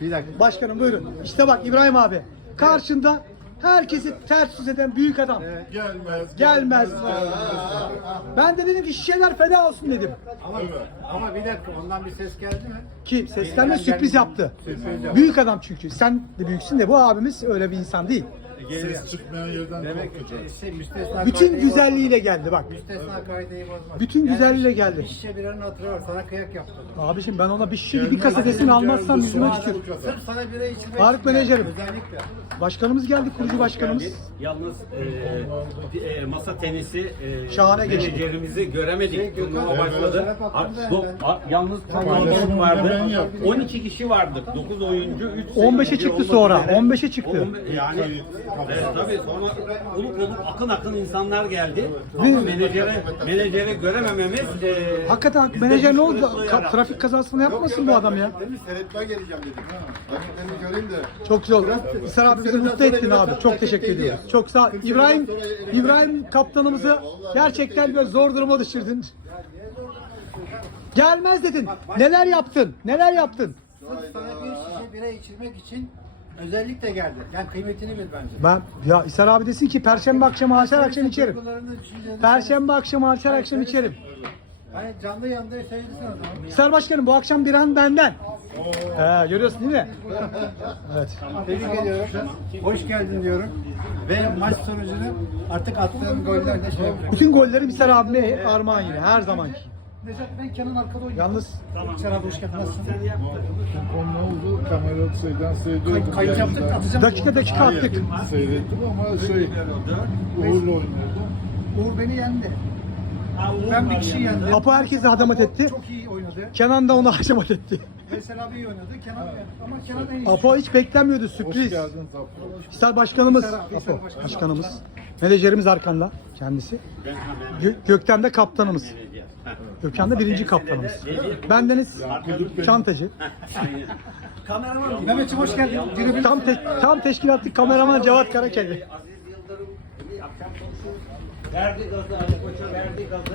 Bir dakika. Başkanım buyurun. İşte bak İbrahim abi. Karşında herkesi ters yüz eden büyük adam. Gelmez. Gelmez. Ben de dedim ki şişeler feda olsun dedim. Ama, ama bir dakika ondan bir ses geldi mi? Ki seslenme sürpriz yaptı. Sürpriz yaptı. Büyük adam çünkü. Sen de büyüksün de bu abimiz öyle bir insan değil. Ses çıkmayan yerden Demek ki şey, müstesna Bütün kaideyi güzelliğiyle geldi bak. bozmaz. Müstesna kaideyi bozmaz. Bütün güzelliğiyle bir- geldi. Bir şişe biranın hatırı var. Sana kıyak yaptı. Abiciğim ben ona bir şişe bir kasetesini almazsam yüzüme tükür. kadar. Sırf sana bira içmek Tarık için menajerim. geldi, Özellikle. Başkanımız geldi, kurucu başkanımız. Yalnız e, e, masa tenisi e, Şahane geçti. menajerimizi göremedik. Şey, Turnuva evet, başladı. evet, do- yalnız da vardı. ben yaptım. 12 kişi vardık. 9 oyuncu, 3 15'e çıktı sonra, 15'e çıktı. Yani e, tabii sonra olup olup akın akın insanlar geldi. Ama menajere, menajere göremememiz e, Hakikaten menajer ne oldu? Ka- trafik kazasını yapmasın bu adam ya. Demiş seyretmeye geleceğim dedim. Rakiplerimi göreyim de. Çok güzel oldu. İhsan abi bizi mutlu ettin abi. Çok teşekkür ediyoruz. Çok sağ. İbrahim, İbrahim kaptanımızı gerçekten böyle zor duruma düşürdün. Gelmez dedin. Neler yaptın? Neler yaptın? Sırf sana bir şişe bira içirmek için özellikle geldi. Yani kıymetini bil bence. Ben ya İhsan abi desin ki perşembe akşamı her akşam içerim. Perşembe akşamı her akşam içerim. Hani canlı yanında söyledin o zaman. İhsan Başkanım bu akşam bir an benden. He, görüyorsun değil mi? Evet. Tebrik ediyorum. Hoş geldin diyorum. Ve maç sonucunu artık attığım gollerle şey yapacağım. Bütün gollerim İhsan abime armağan yine her zamanki. Necat ben Kenan arkada oynuyorum. Yalnız İhsan abi hoş geldin. Nasılsın? Konu ne oldu? Kamera şeyden seyrediyordum. Kay- kayıt yaptık yayından. atacağım. dakika dakika attık. Seyrettim ama şey Uğur'la oynuyordu. Uğur beni yendi. Ben bir kişi yendim. Apo herkese hadamat etti. Çok iyi oynadı. Kenan da onu haşamat etti. Veysel abi iyi oynadı. Kenan ama Kenan en iyi. Apo hiç beklenmiyordu Hoş sürpriz. geldin Zapro. İhsan Başkanımız, İhsan- İhsan Apo Başkanım. Başkanımız. Menajerimiz arkanda kendisi. Gö- Gökten de kaptanımız. Gökhan da birinci kaptanımız. Bendeniz çantacı. Mehmetciğim hoş geldin. Girebilir Tam te- tam teşkilatlı kameraman Cevat Karakelli. Aziz Yıldırım akşam konuşuruz. Verdi gazı Ali Koç'a verdi gazı.